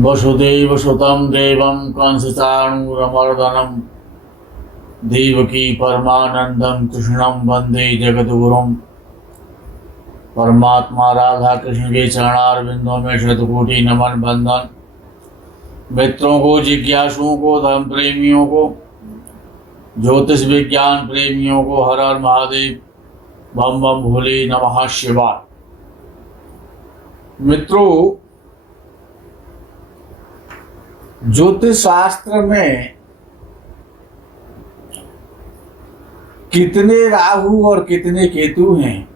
वसुदेवसुतं देवं कंसचाणूरमर्दनं देवकी परमानंदं कृष्णं वंदे जगद्गुरुं। परमात्मा राधा कृष्ण के चरणारविंदों में शतकोटि नमन बंदन। मित्रों को, जिज्ञासुओं को, धर्म प्रेमियों को, ज्योतिष विज्ञान प्रेमियों को हर हर महादेव, बम बम भोले नमः शिवाय। मित्रों, ज्योतिष शास्त्र में कितने राहु और कितने केतु हैं,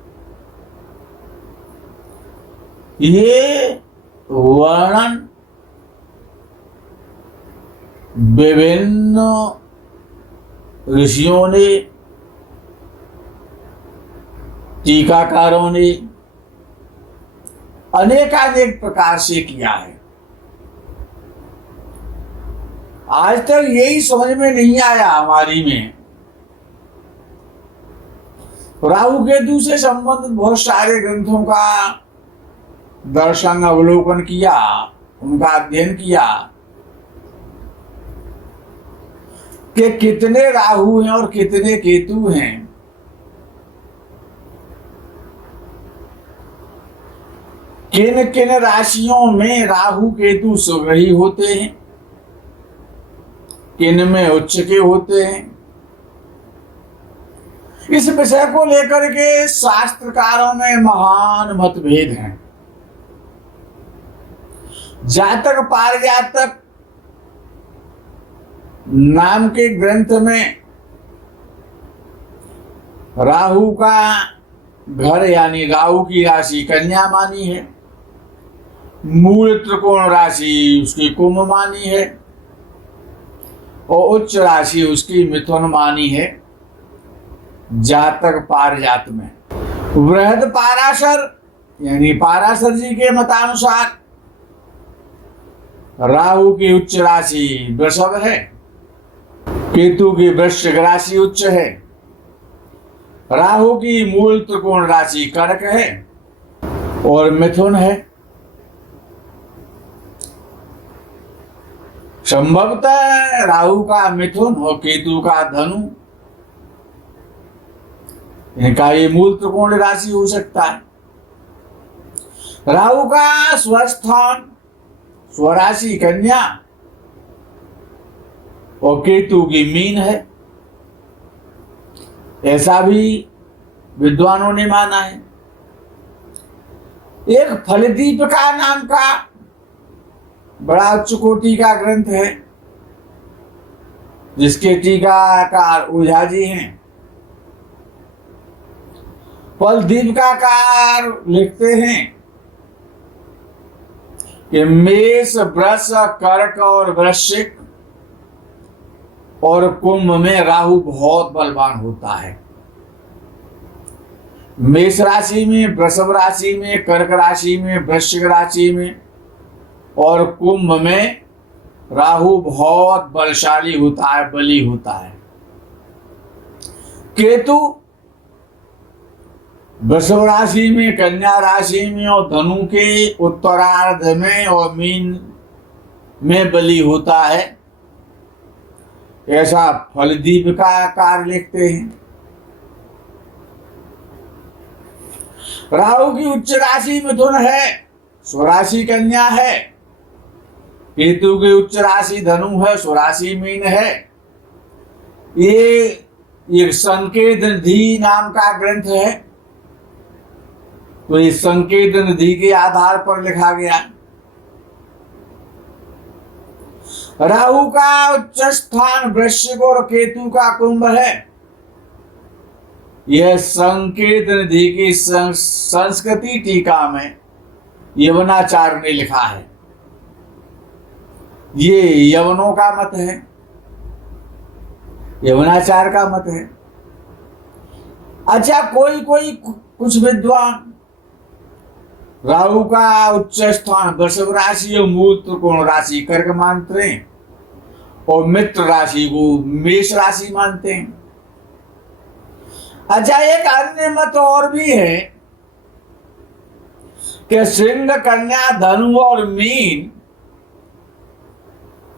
ये वर्णन विभिन्न ऋषियों ने, टीकाकारों ने अनेकानेक प्रकार से किया है। आज तक यही समझ में नहीं आया हमारी में। राहु केतु से संबंधित बहुत सारे ग्रंथों का दर्शन अवलोकन किया, उनका अध्ययन किया कि कितने राहु हैं और कितने केतु हैं। किन किन राशियों में राहु केतु सुग्रही होते हैं, किन में उच्च के होते हैं। इस विषय को लेकर के शास्त्रकारों में महान मतभेद हैं। जातक पारिजातक नाम के ग्रंथ में राहु का घर यानी राहु की राशि कन्या मानी है, मूल त्रिकोण राशि उसकी कुंभ मानी है और उच्च राशि उसकी मिथुन मानी है। जातक पारिजात में बृहद पाराशर यानी पाराशर जी के मतानुसार राहु की उच्च राशि वृषभ है, केतु की वृश्चिक राशि उच्च है, राहु की मूल त्रिकोण राशि कर्क है और मिथुन है। संभवतः राहु का मिथुन और केतु का धनु, इनका ये मूल त्रिकोण राशि हो सकता है। राहु का स्वस्थान स्वराशि कन्या और केतु की मीन है, ऐसा भी विद्वानों ने माना है। एक फलदीपिका नाम का बड़ा उच्च कोटि का ग्रंथ है, जिसके टीकाकार ओझा जी हैं। फलदीपिकाकार लिखते हैं कि मेष, वृष, कर्क और वृश्चिक और कुंभ में राहु बहुत बलवान होता है। मेष राशि में, वृषभ राशि में, कर्क राशि में, वृश्चिक राशि में और कुंभ में राहु बहुत बलशाली होता है, बली होता है। केतु वृषभ राशि में, कन्या राशि में और धनु के उत्तरार्ध में और मीन में बली होता है, ऐसा फलदीपिकाकार लिखते हैं। राहु की उच्च राशि मिथुन है, स्वराशि कन्या है। केतु की उच्च राशि धनु है, स्वराशि मीन है। ये संकेत निधि नाम का ग्रंथ है, तो इस संकेत निधि के आधार पर लिखा गया। राहु का उच्च स्थान वृश्चिक और केतु का कुंभ है। यह संकेत निधि की संस्कृति टीका में यवनाचार्य ने लिखा है। ये यवनों का मत है, यवनाचार्य का मत है। अच्छा, कोई कुछ विद्वान राहु का उच्च स्थान वृषभ राशि और मूल त्रिकोण राशि कर्क मानते हैं और मित्र राशि को मेष राशि मानते हैं। अच्छा, एक अन्य मत और भी है कि सिंह, कन्या, धनु और मीन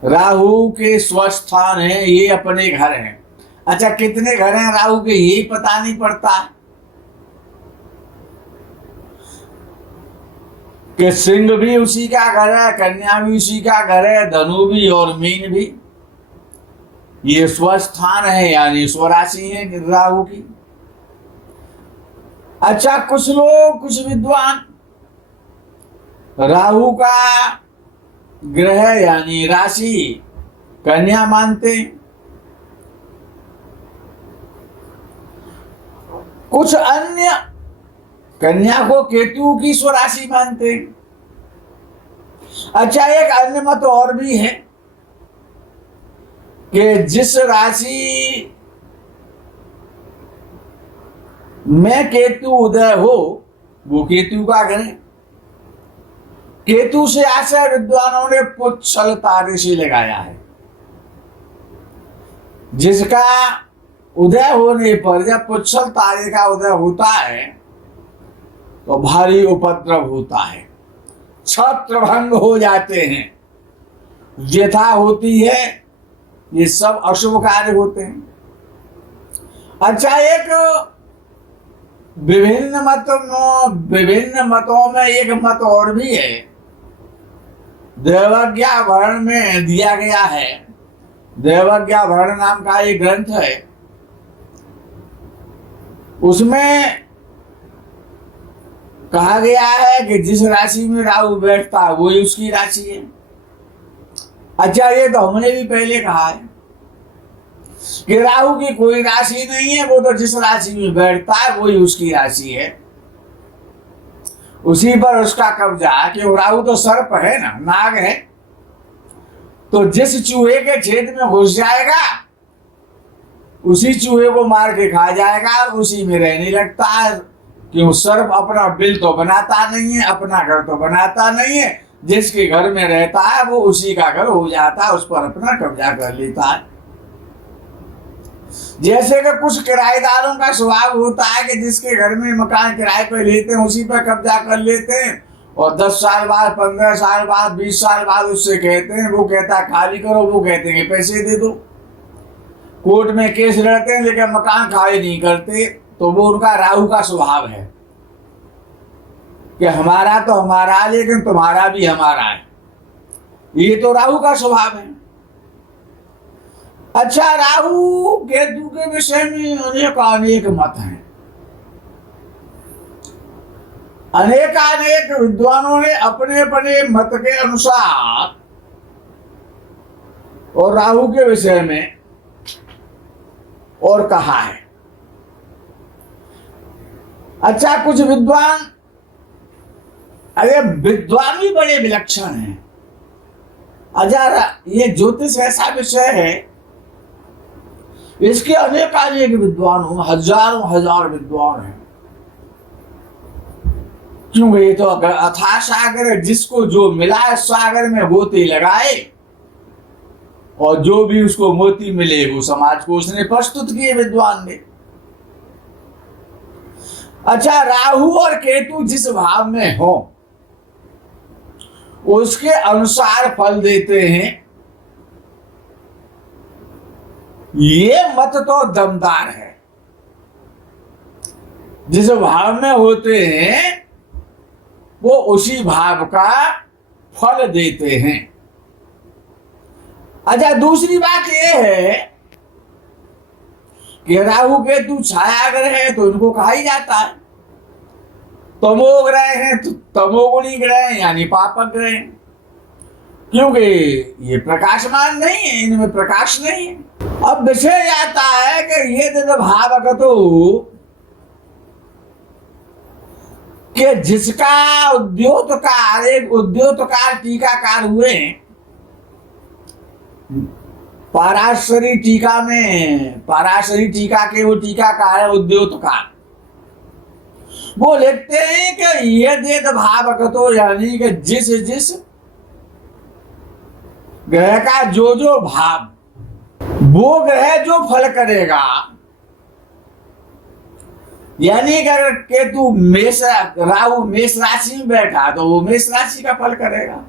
राहु के स्वस्थान है, ये अपने घर हैं। अच्छा, कितने घर हैं राहु के यही पता नहीं पड़ता कि सिंह भी उसी का घर है, कन्या भी उसी का घर है, धनु भी और मीन भी। ये स्वस्थान है यानी स्वराशि है राहु की। अच्छा, कुछ लोग, कुछ विद्वान राहु का ग्रह यानी राशि कन्या मानते हैं, कुछ अन्य कन्या को केतु की स्वराशि मानते हैं। अच्छा, एक अन्य मत और भी है कि जिस राशि में केतु उदय हो वो केतु का ग्रह। केतु से आशय विद्वानों ने पुच्छल तारे से लगाया है। जिसका उदय होने पर, जब पुच्छल तारे का उदय होता है तो भारी उपद्रव होता है, छत्रभंग हो जाते हैं, व्यथा होती है, ये सब अशुभ कार्य होते हैं। अच्छा, एक विभिन्न मतों में एक मत और भी है, देवज्ञा वर्ण में दिया गया है। देवज्ञा वर्ण नाम का एक ग्रंथ है, उसमें कहा गया है कि जिस राशि में राहु बैठता है वही उसकी राशि है। अच्छा, ये तो हमने भी पहले कहा है कि राहु की कोई राशि नहीं है, वो तो जिस राशि में बैठता है वही उसकी राशि है, उसी पर उसका कब्जा। कि राहु तो सर्प है ना, नाग है, तो जिस चूहे के छेद में घुस जाएगा उसी चूहे को मार के खा जाएगा, उसी में रहने लगता है। क्यों? सर्प अपना बिल तो बनाता नहीं है, अपना घर तो बनाता नहीं है, जिसके घर में रहता है वो उसी का घर हो जाता है, उस पर अपना कब्जा कर लेता है। जैसे कि कुछ किराएदारों का स्वभाव होता है कि जिसके घर में मकान किराए पर लेते हैं उसी पर कब्जा कर लेते हैं, और 10 साल बाद, 15 साल बाद, 20 साल बाद उससे कहते हैं, वो कहता है खाली करो, वो कहते हैं पैसे दे दो। कोर्ट में केस लड़ते हैं लेकिन मकान खाली नहीं करते। तो वो उनका राहु का स्वभाव है कि हमारा तो हमारा लेकिन तुम्हारा भी हमारा है। ये तो राहु का स्वभाव है। अच्छा, राहु केतु के विषय में अनेक मत हैं। अनेक विद्वानों ने अपने अपने मत के अनुसार और राहु के विषय में और कहा है। अच्छा, कुछ विद्वान, अरे विद्वान भी बड़े विलक्षण हैं। अच्छा, ये ज्योतिष ऐसा विषय है, इसके अनेक विद्वान हो, हजारों हजार विद्वान हैं। क्योंकि ये तो अथाह सागर है, जिसको जो मिला है सागर में मोती लगाए, और जो भी उसको मोती मिले वो समाज को उसने प्रस्तुत किए विद्वान ने। अच्छा, राहु और केतु जिस भाव में हो उसके अनुसार फल देते हैं, ये मत तो दमदार है। जिस भाव में होते हैं वो उसी भाव का फल देते हैं। अच्छा, दूसरी बात यह है कि राहु केतु छाया ग्रह है तो इनको कहा ही जाता है। तमोग्रह है तो तमोगुणी ग्रह यानी पापक ग्रह, क्योंकि ये प्रकाशमान नहीं है, इनमें प्रकाश नहीं है। अब विषय आता है कि ये दिन भावगतो कि जिसका उद्योतकार, एक उद्योतकार टीकाकार हुए पराशरी टीका में, पराशरी टीका के वो टीकाकार है उद्योतकार, वो लिखते हैं कि ये देद भावगतो यानी कि जिस जिस ग्रह का जो जो भाव, वो ग्रह जो फल करेगा, यानी कि अगर केतु राहु मेष राशि में बैठा तो वो मेष राशि का फल करेगा।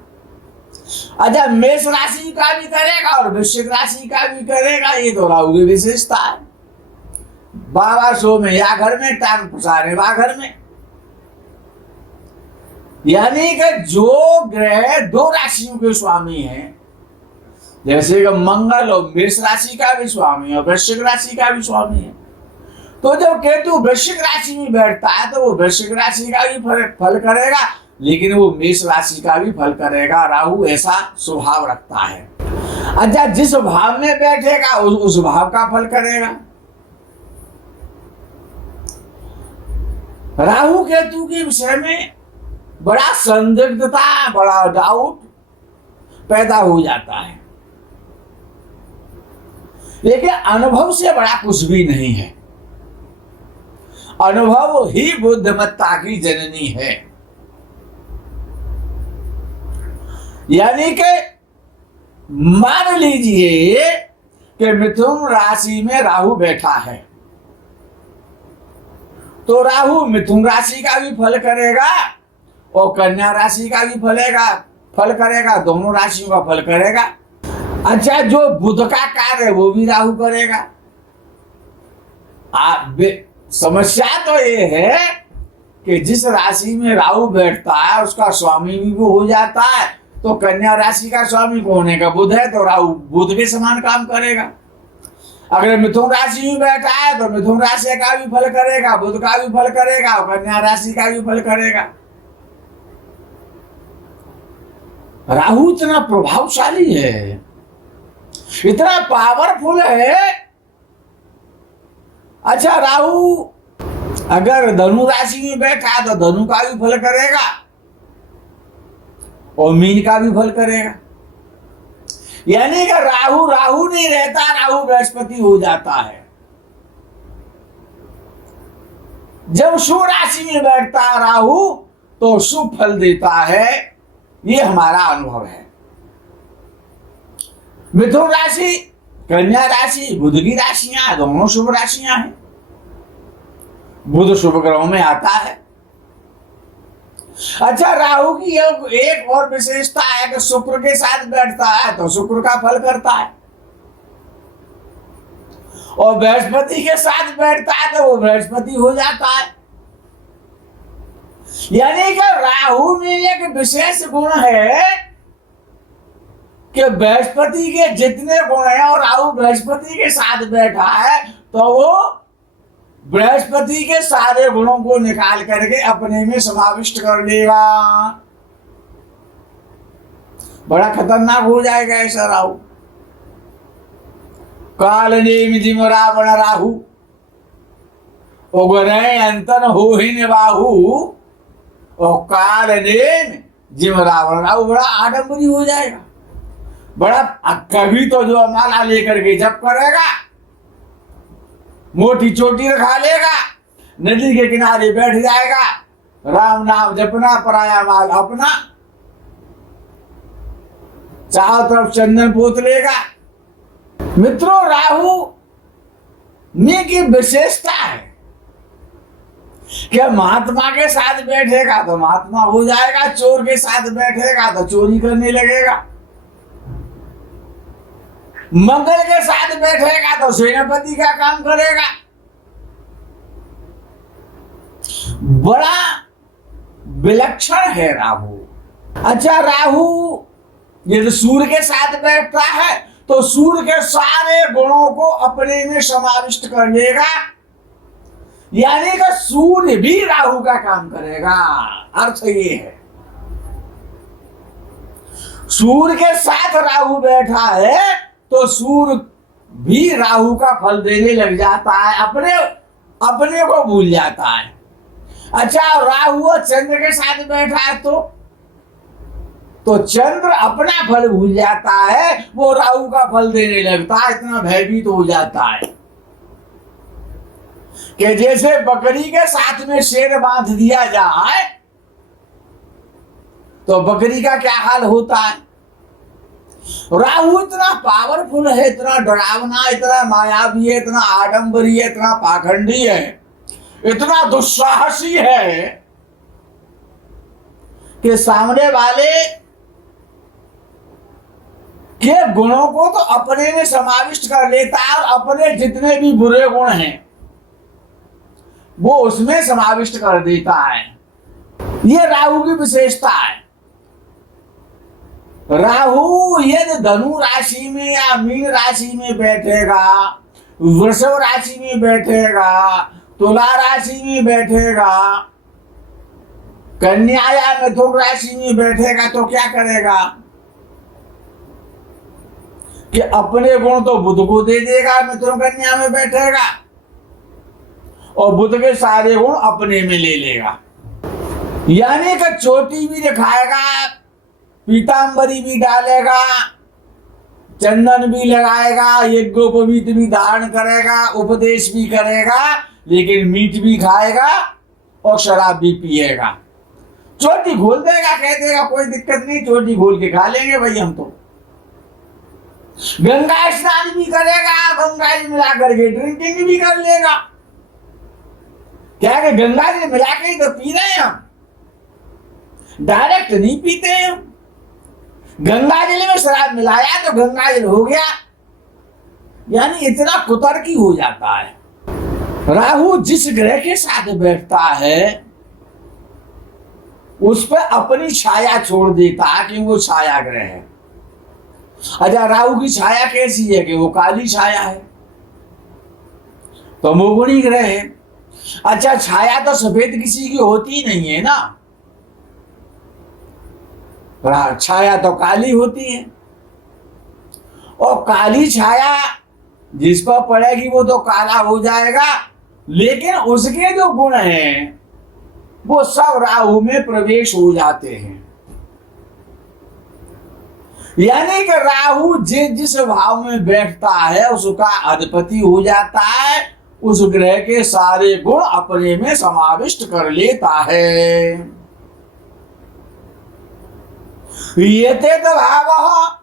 अच्छा, मेष राशि का भी करेगा और वृश्चिक राशि का भी करेगा, ये तो राहु की विशेषता है। बाबा सो में या घर में, टांग फंसाने बा घर में। यानी कि जो ग्रह दो राशियों के स्वामी हैं, जैसे कि मंगल और मेष राशि का भी स्वामी है और वृश्चिक राशि का भी स्वामी है, तो जब केतु वृश्चिक राशि में बैठता है तो वो वृश्चिक राशि का भी फल करेगा, लेकिन वो मेष राशि का भी फल करेगा। राहु ऐसा स्वभाव रखता है। अच्छा, जिस भाव में बैठेगा उस भाव का फल करेगा। राहु केतु के विषय में बड़ा संदिग्धता, बड़ा डाउट पैदा हो जाता है, लेकिन अनुभव से बड़ा कुछ भी नहीं है। अनुभव ही बुद्धिमत्ता की जननी है। यानी कि मान लीजिए कि मिथुन राशि में राहु बैठा है, तो राहु मिथुन राशि का भी फल करेगा और कन्या राशि का भी फल करेगा, दोनों राशियों का फल करेगा। अच्छा, जो बुध का कार्य है वो भी राहु करेगा। समस्या तो ये है कि जिस राशि में राहु बैठता है उसका स्वामी भी वो हो जाता है, तो कन्या राशि का स्वामी कौन है? का बुध है, तो राहु बुध के समान काम करेगा। अगर मिथुन राशि में बैठा है तो मिथुन राशि का भी फल करेगा, बुध का भी फल करेगा और कन्या राशि का भी फल करेगा। राहु इतना प्रभावशाली है, इतना पावरफुल है। अच्छा, राहु अगर धनु राशि में बैठा है तो धनु का भी फल करेगा और मीन का भी फल करेगा। यानी कि राहु नहीं रहता, राहु बृहस्पति हो जाता है। जब शुभ राशि में बैठता है राहु तो शुभ फल देता है, ये हमारा अनुभव है। मिथुन राशि, कन्या राशि, बुध की राशियां, दोनों शुभ राशियां हैं। बुध शुभ ग्रहों में आता है। अच्छा, राहु की एक और विशेषता है कि शुक्र के साथ बैठता है तो शुक्र का फल करता है, और बृहस्पति के साथ बैठता है तो वो बृहस्पति हो जाता है। यानी कि राहु में एक विशेष गुण है कि बृहस्पति के जितने गुण हैं और राहु बृहस्पति के साथ बैठा है तो वो बृहस्पति के सारे गुणों को निकाल करके अपने में समाविष्ट कर लेगा। बड़ा खतरनाक हो जाएगा ऐसा राहु। काल नेम जिम रावण राहु उगरे अंतन हो ही निबाहु, और काल नेम जिम रावण राहु बड़ा आडंबरी हो जाएगा। बड़ा कभी तो जो माला लेकर के जप करेगा, मोटी चोटी रखा लेगा, नदी के किनारे बैठ जाएगा, राम नाम जपना, पराया माल अपना, चारों तरफ चंदन पोत लेगा। मित्रों, राहु में की विशेषता है कि महात्मा के साथ बैठेगा तो महात्मा हो जाएगा, चोर के साथ बैठेगा तो चोरी करने लगेगा, मंगल के साथ बैठेगा तो सेनापति का काम करेगा। बड़ा विलक्षण है राहु। अच्छा, राहु यदि सूर्य के साथ बैठता है तो सूर्य के सारे गुणों को अपने में समाविष्ट कर लेगा, यानी कि सूर्य भी राहु का काम करेगा। अर्थ ये है, सूर्य के साथ राहु बैठा है तो सूर्य भी राहु का फल देने लग जाता है, अपने को भूल जाता है। अच्छा, राहु चंद्र के साथ बैठा है तो चंद्र अपना फल भूल जाता है, वो राहु का फल देने लगता है। इतना भयभीत हो जाता है कि जैसे बकरी के साथ में शेर बांध दिया जाए तो बकरी का क्या हाल होता है। राहु इतना पावरफुल है, इतना डरावना, इतना मायावी है, इतना आडंबरी है, इतना पाखंडी है, इतना दुस्साहसी है कि सामने वाले के गुणों को तो अपने में समाविष्ट कर लेता है और अपने जितने भी बुरे गुण हैं वो उसमें समाविष्ट कर देता है। ये राहु की विशेषता है। राहु यदि धनु राशि में या मीन राशि में बैठेगा, वृषभ राशि में बैठेगा, तुला राशि में बैठेगा, कन्या या मिथुन राशि में बैठेगा तो क्या करेगा कि अपने गुण तो बुध को दे देगा, मिथुन कन्या में बैठेगा और बुध के सारे गुण अपने में ले लेगा। यानी कि चोटी भी दिखाएगा, पीतांबरी भी डालेगा, चंदन भी लगाएगा, यज्ञोपवीत भी धारण करेगा, उपदेश भी करेगा, लेकिन मीट भी खाएगा और शराब भी पिएगा। चोटी खोल देगा, कह देगा कोई दिक्कत नहीं, चोटी खोल के खा लेंगे भाई हम तो। गंगा स्नान भी करेगा, गंगा जी मिला करके ड्रिंकिंग भी कर लेगा। क्या कि गंगा जी मिला के ही तो पी रहे हैं हम, डायरेक्ट नहीं पीते हैं। गंगा जल में शराब मिलाया तो गंगा जल हो गया। यानी इतना कुतर्की हो जाता है। राहु जिस ग्रह के साथ बैठता है उस पर अपनी छाया छोड़ देता है कि वो छाया ग्रह है। अच्छा, राहु की छाया कैसी है कि वो काली छाया है, तो मोगुणी ग्रह है। अच्छा, छाया तो सफेद किसी की होती नहीं है ना, छाया तो काली होती है। और काली छाया जिस पर पड़ेगी वो तो काला हो जाएगा, लेकिन उसके जो गुण हैं वो सब राहु में प्रवेश हो जाते हैं। यानी कि राहु जिस भाव में बैठता है उसका अधिपति हो जाता है, उस ग्रह के सारे गुण अपने में समाविष्ट कर लेता है। येते तो भाव,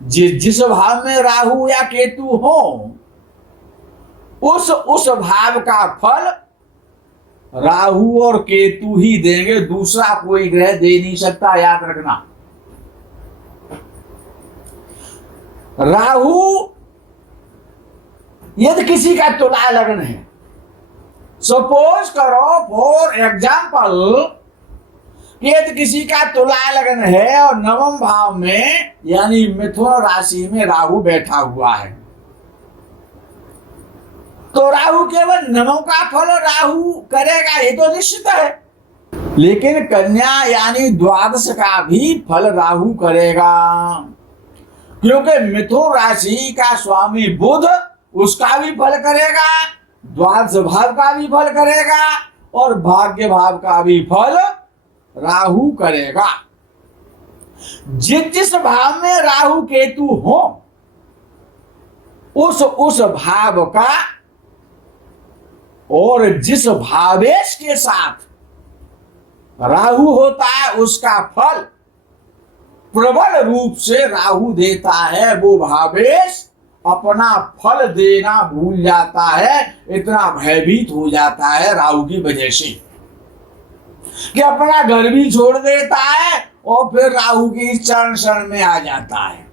जिस भाव में राहु या केतु हो उस भाव का फल राहु और केतु ही देंगे, दूसरा कोई ग्रह दे नहीं सकता, याद रखना। राहु यदि किसी का तुला लग्न है, सपोज करो फॉर एग्जाम्पल यदि किसी का तुला लग्न है और नवम भाव में यानी मिथुन राशि में राहु बैठा हुआ है, तो राहु केवल नवम का फल राहु करेगा, ये तो निश्चित है। लेकिन कन्या यानी द्वादश का भी फल राहु करेगा, क्योंकि मिथुन राशि का स्वामी बुध उसका भी फल करेगा, द्वादश भाव का भी फल करेगा और भाग्य भाव का भी फल राहु करेगा। जिस भाव में राहु केतु हो उस भाव का और जिस भावेश के साथ राहु होता है उसका फल प्रबल रूप से राहु देता है। वो भावेश अपना फल देना भूल जाता है, इतना भयभीत हो जाता है राहु की वजह से कि अपना घर भी छोड़ देता है और फिर राहु की चरण शरण में आ जाता है।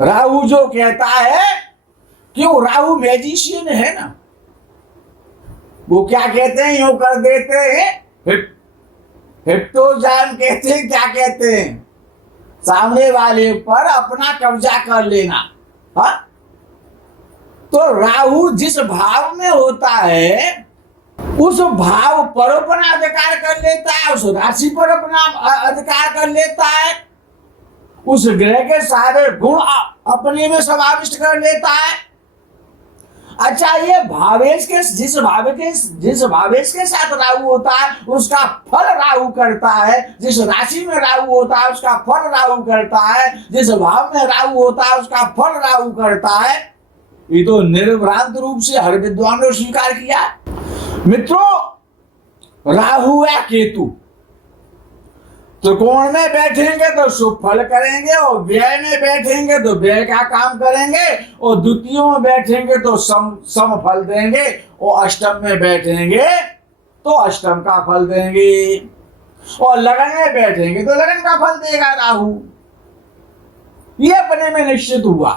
राहु जो कहता है, क्यों, राहु मैजिशियन है ना, वो क्या कहते हैं, यूं कर देते हैं, हिप्नोटिज्म कहते हैं, क्या कहते हैं, सामने वाले पर अपना कब्जा कर लेना। हा? तो राहु जिस भाव में होता है उस भाव पर अपना अधिकार कर लेता है, उस राशि पर अपना अधिकार कर लेता है, उस ग्रह के सारे गुण अपने में समाविष्ट कर लेता है। अच्छा, ये भावेश के जिस भावेश के साथ राहु होता है उसका फल राहु करता है, जिस राशि में राहु होता है उसका फल राहु करता है, जिस भाव में राहु होता है उसका फल राहु करता है। ये तो निर्भ्रांत रूप से हर विद्वान ने स्वीकार किया है। मित्रों, राहु या केतु त्रिकोण में बैठेंगे तो शुभ फल करेंगे और व्यय में बैठेंगे तो व्यय का काम करेंगे और द्वितीयों में बैठेंगे तो सम फल देंगे और अष्टम में बैठेंगे तो अष्टम का फल देंगे। और लगन में बैठेंगे तो लगन का फल देगा राहु, ये अपने में निश्चित हुआ।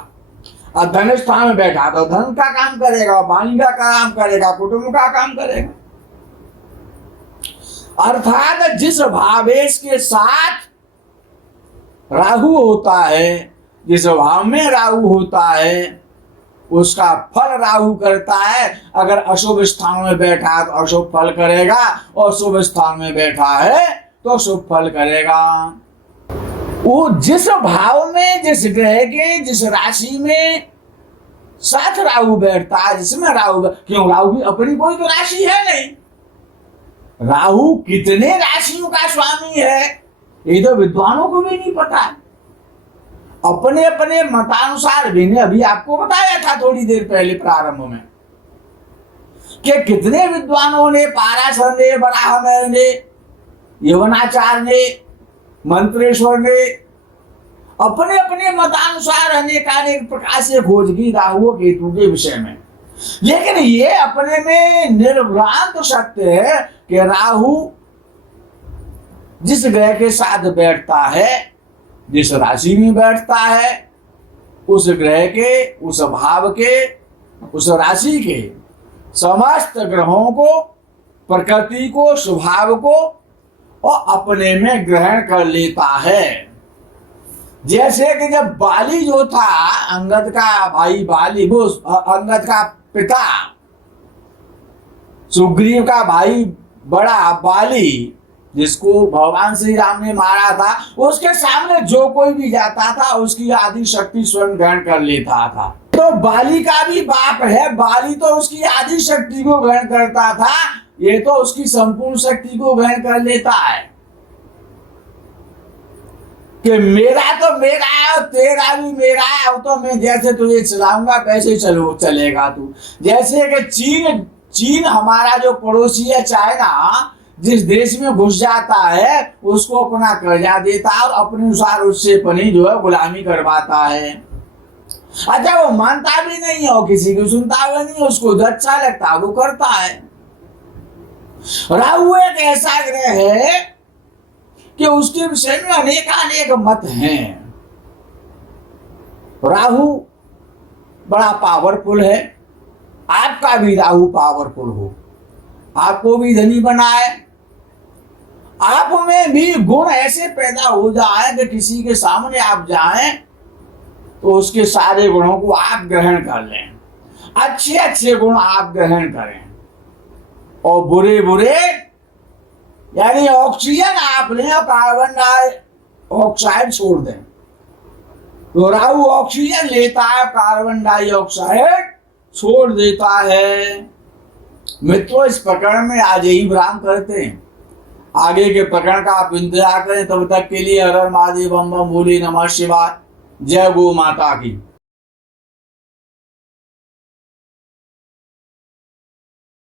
और धन स्थान में बैठा तो धन का काम करेगा, वाणी का काम करेगा, कुटुंब का काम करेगा। अर्थात जिस भावेश के साथ राहु होता है, जिस भाव में राहु होता है, उसका फल राहु करता है। अगर अशुभ स्थान में बैठा है तो अशुभ फल करेगा, और शुभ स्थान में बैठा है तो शुभ फल करेगा। वो जिस भाव में, जिस ग्रह के, जिस राशि में साथ राहु बैठता है, जिसमें राहु, क्यों राहु भी अपनी कोई तो राशि है नहीं। राहु कितने राशियों का स्वामी है ये तो विद्वानों को भी नहीं पता। अपने अपने मतानुसार भी ने अभी आपको बताया था थोड़ी देर पहले प्रारंभ में कि कितने विद्वानों ने, पाराशर ने, वराहमिहिर ने, यवनाचार्य ने, मंत्रेश्वर ने अपने अपने मतानुसार अनेकानेक प्रकार से खोज की राहु केतु के विषय में। लेकिन ये अपने में निर्भ्रांत सत्य है कि राहु जिस ग्रह के साथ बैठता है, जिस राशि में बैठता है, उस ग्रह के, उस भाव के, उस राशि के समस्त ग्रहों को, प्रकृति को, स्वभाव को और अपने में ग्रहण कर लेता है। जैसे कि जब बाली जो था, अंगद का भाई बाली, वो अंगद का पिता, सुग्रीव का भाई बड़ा बाली, जिसको भगवान श्री राम ने मारा था, उसके सामने जो कोई भी जाता था उसकी आदि शक्ति स्वयं ग्रहण कर लेता था। तो बाली का भी बाप है, बाली तो उसकी आदि शक्ति को ग्रहण करता था, ये तो उसकी संपूर्ण शक्ति को ग्रहण कर लेता है कि मेरा तो मेरा है और तेरा भी मेरा है। अब तो मैं जैसे तुझे चलाऊंगा वैसे चलेगा तू। जैसे कि चीन हमारा जो पड़ोसी है, चाइना, जिस देश में घुस जाता है उसको अपना कर्जा देता है और अपने अनुसार उससे अपनी जो है गुलामी करवाता है। अच्छा, वो मानता भी नहीं है और किसी की सुनता हुआ नहीं, उसको जो अच्छा लगता है वो करता है। राहु एक ऐसा ग्रह है कि उसके विषय में अनेकानेक मत हैं। राहु बड़ा पावरफुल है। आपका भी राहु पावरफुल हो, आपको भी धनी बनाए, आप में भी गुण ऐसे पैदा हो जाए कि किसी के सामने आप जाएं तो उसके सारे गुणों को आप ग्रहण कर लें, अच्छे अच्छे गुण आप ग्रहण करें और बुरे बुरे यानी ऑक्सीजन आप लें और कार्बन डाइऑक्साइड छोड़ दें। तो राहु ऑक्सीजन लेता है, कार्बन डाइऑक्साइड छोड़ देता है। मित्रों, इस प्रकरण में आज यही विराम करते हैं। आगे के प्रकरण का आप इंतजार करें। तब तक के लिए हर हर महादेव, बम बम भोले, नमः शिवाय। जय गौ माता की।